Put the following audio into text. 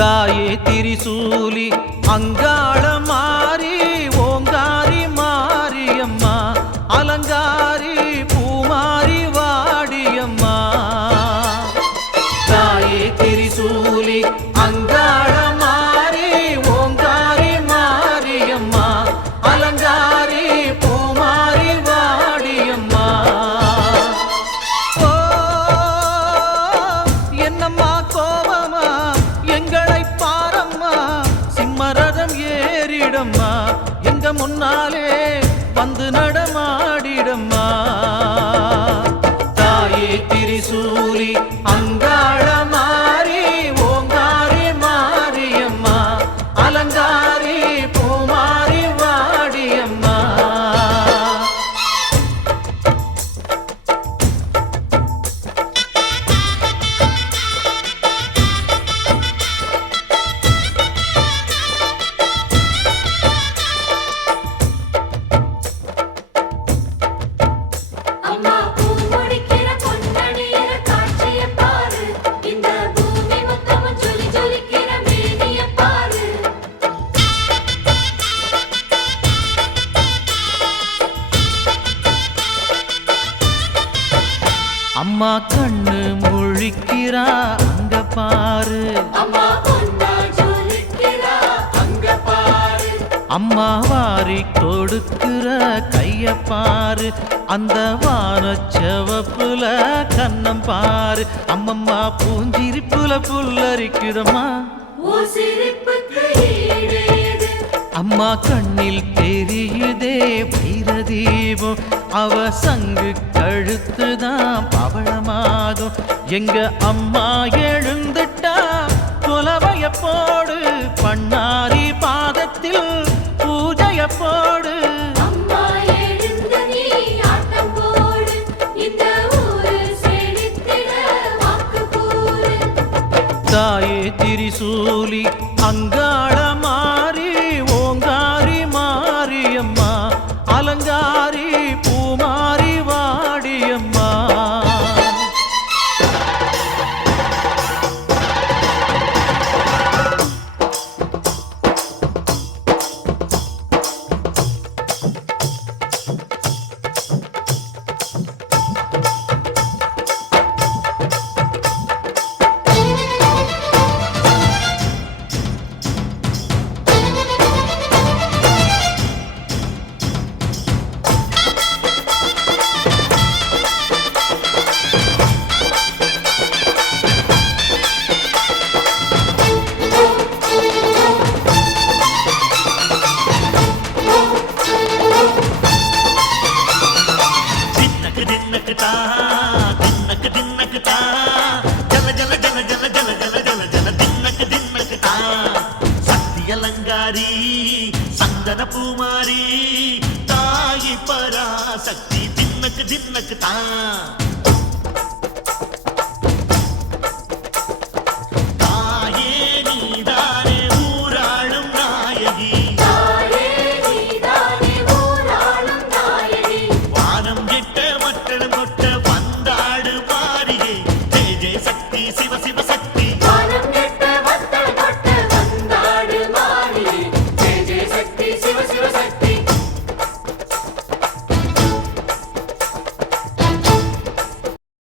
தாயே திரிசூலி அங்காள மாறி ஓங்காரி மாரியம்மா அலங்காரி பூமாரி வாடியம்மா தாயே திரிசூலி அங்காள மாறி ஓங்காரி மாரியம்மா அலங்காரி பூமாரி வாடியம்மா ஓ என்னம்மா கோபமா எங்களை பாரம்மா சிம்மரதம் ஏறிடம்மா எங்க முன்னாலே வந்து நடமாடிடம்மா தாயே திரிசூலி அங்காள மாறி ஓங்காரி மாரியம்மா அலங்காரி பூமாரி வாடியம்மா அம்மா கண்ணு முழிக்கிறா அங்க பாரு அம்மா வாரி கொடுக்கிற கைய பாரு அந்த வானச்சவப்புல கண்ணம் பாரு அம்மம்மா பூஞ்சிரிப்புல புல்லரிக்குதம்மா அம்மா கண்ணில் தெரியுதே வைரதீபம் அவ சங்கு கழுத்துதான் பவளமாகும் எங்க அம்மா எழுந்துட்டா குலவைய போடு பண்ணாரி பாதத்தில் பூஜைய போடு தாயே திரிசூலி அங்காள மாறி ஓங்காரி மாரியம்மா அலங்காரி பூமாரி வாடியம்மா அலங்காரி சந்தன பூமாரி தாயி பராசக்தி தின்னக்கு தின்னக்கு தான்